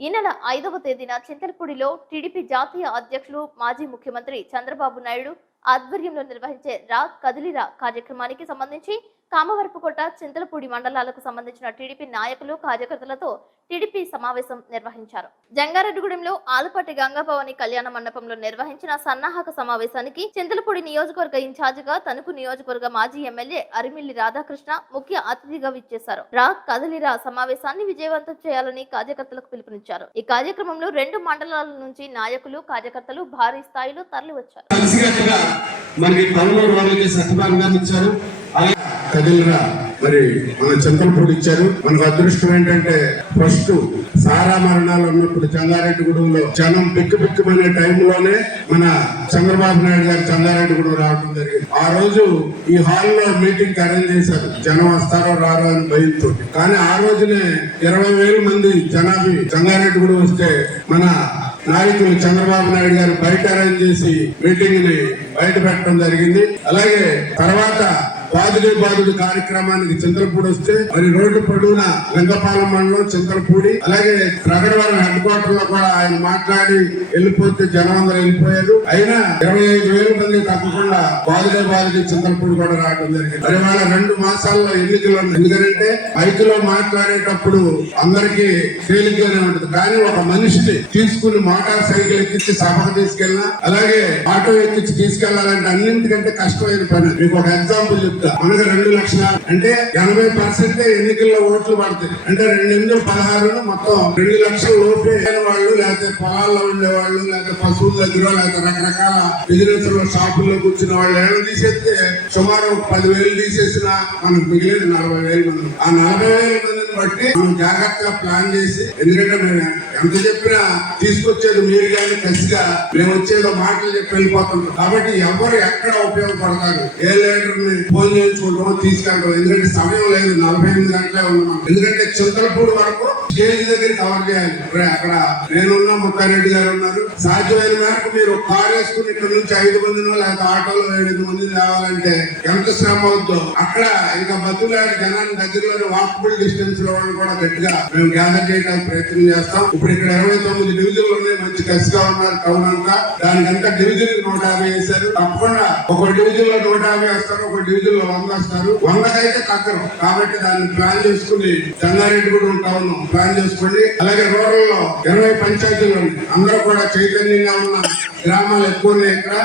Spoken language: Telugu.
ఈ నెల ఐదవ తేదీన చింతలపూడిలో టీడీపీ జాతీయ అధ్యక్షులు మాజీ ముఖ్యమంత్రి చంద్రబాబు నాయుడు ఆధ్వర్యంలో నిర్వహించే రా కదిలిరా కార్యక్రమానికి సంబంధించి కామవరపుకోట చింతలపూడి మండలాలకు సంబంధించిన టీడీపీ నాయకులు కార్యకర్తలతో టీడీపీ సమావేశం నిర్వహించారు. జంగారెడ్డిగూడెంలో ఆలుపాటి గంగాభవాని కళ్యాణ మండపంలో నిర్వహించిన సన్నాహక సమావేశానికి చింతలపూడి నియోజకవర్గ ఇన్ఛార్జిగా తణుకు నియోజకవర్గ మాజీ ఎమ్మెల్యే అరిమిల్లి రాధాకృష్ణ ముఖ్య అతిథిగా విచ్చేశారు. రా కదలిరా సమావేశాన్ని విజయవంతం చేయాలని కార్యకర్తలకు పిలుపునిచ్చారు. ఈ కార్యక్రమంలో రెండు మండలాల నుంచి నాయకులు కార్యకర్తలు భారీ స్థాయిలో తరలివచ్చారు. కదిలిరా మరి మన చంద్రపూడి ఇచ్చారు. మనకు అదృష్టం ఏంటంటే ఫస్ట్ సారా మరణాలు ఉన్నప్పుడు చంగారెడ్డిగూడెంలో జనం పిక్కు పిక్కుమనే టైంలోనే మన చంద్రబాబు నాయుడు గారు చంగారెడ్డిగూడెం రావడం జరిగింది. ఆ రోజు ఈ హాల్లో మీటింగ్ అరేంజ్ చేశారు. జనం వస్తారో రారో అని భయంతో. కానీ ఆ రోజునే ఇరవై వేల మంది జనాభి చంగారెడ్డిగూడెం వస్తే మన నాయకులు చంద్రబాబు నాయుడు గారు బయట అరేంజ్ చేసి మీటింగ్ని బయట పెట్టడం జరిగింది. అలాగే తర్వాత బాదుడే బాదుడు కార్యక్రమానికి చింతలపూడి వస్తే మరి రోడ్డు పొడవున లింగపాలెం మండలం చింతలపూడి అలాగే రగడవరం హెడ్ క్వార్టర్లో కూడా ఆయన మాట్లాడి వెళ్ళిపోతే జనం అందరూ వెళ్ళిపోయారు. అయినా ఇరవై ఐదు వేల మంది తప్పకుండా బాదుడే బాదుడి చింతలపూడి కూడా రావడం జరిగింది. మరి వాళ్ళ రెండు మాసాల్లో ఎన్నికలు ఉన్నాయి. ఎందుకంటే ఐదులో మాట్లాడేటప్పుడు అందరికీ తేలిగ్గానే ఉంటుంది. కానీ ఒక మనిషిని తీసుకుని మోటార్ సైకిల్ ఎక్కించి సభకు తీసుకెళ్ళినా అలాగే ఆటో ఎక్కించి తీసుకెళ్ళాలంటే అన్నింటికంటే కష్టమైన పని. మీకు ఒక ఎగ్జాంపుల్ చెప్తా మనకు రెండు లక్షల అంటే ఎనభై పర్సెంట్ ఎన్నికల్లో ఓట్లు పడతాయి. అంటే రెండు ఎనిమిది పదహారు మొత్తం రెండు లక్షల ఓట్లు అయిన వాళ్ళు లేకపోతే పొలాల్లో ఉండే వాళ్ళు లేకపోతే పశువుల దగ్గర లేకపోతే రకరకాల బిజినెస్లో షాపుల్లో కూర్చున్న వాళ్ళు ఏమైనా తీసేస్తే సుమారు పదివేలు తీసేసిన మనకు మిగిలిన నలభై వేలు మంది. ఆ నలభై వేల మందిని బట్టి మనం జాగ్రత్తగా ప్లాన్ చేసి ఎందుకంటే మేము ఎంత చెప్పినా తీసుకొచ్చేది మీరు కానీ కసిగా మేము వచ్చేదో మాటలు చెప్పి వెళ్ళిపోతుంటాం. కాబట్టి ఎవరు ఎక్కడ ఉపయోగపడతారు? ఏ లీడర్ని ఫోన్ చేయించుకుంటామో తీసుకెళ్ళడం ఎందుకంటే సమయం లేదు. నలభై ఎనిమిది గంటలే ఉన్నాం ఎందుకంటే చింతలపూడి వరకు స్టేజ్ దగ్గర కవర్ చేయాలి. అక్కడ నేనున్నా ముత్తారెడ్డి గారు ఉన్నారు. సాధ్యమైన మేరకు మీరు ఒక కార్ వేసుకుని ఇక్కడ నుంచి ఐదు మందినో లేకపోతే ఆటోలో ఏడు మంది రావాలంటే ఎంత శ్రమ అవుతుందో అక్కడ ఇంకా బతులాడి జనాన్ని దగ్గరలోనే వాకబుల్ డిస్టెన్స్లో కూడా గట్టిగా మేము గ్యాదర్ చేయడానికి ప్రయత్నం చేస్తాం. ఇప్పుడు ఇక్కడ ఇరవై తొమ్మిది డివిజన్లు ఉన్నాయి మంచి కసిగా ఉన్నారు టౌన్ అంతా. దానికంతా డివిజన్ నూట యాభై వేశారు. తప్పకుండా ఒక డివిజన్లో నూట యాభై వేస్తారు ఒక డివిజన్లో వంద వస్తారు. వందకైతే తగ్గరు. కాబట్టి దాన్ని ప్లాన్ చేసుకుని జంగారెడ్డి కూడా టౌన్ ప్లాన్ చేసుకోండి అలాగే రూరల్లో ఇరవై పంచాయతీలు ఉన్నాయి. అందరూ కూడా చైతన్యంగా ఉన్న. గ్రామాలు ఎక్కువ ఉన్నాయి ఇక్కడ.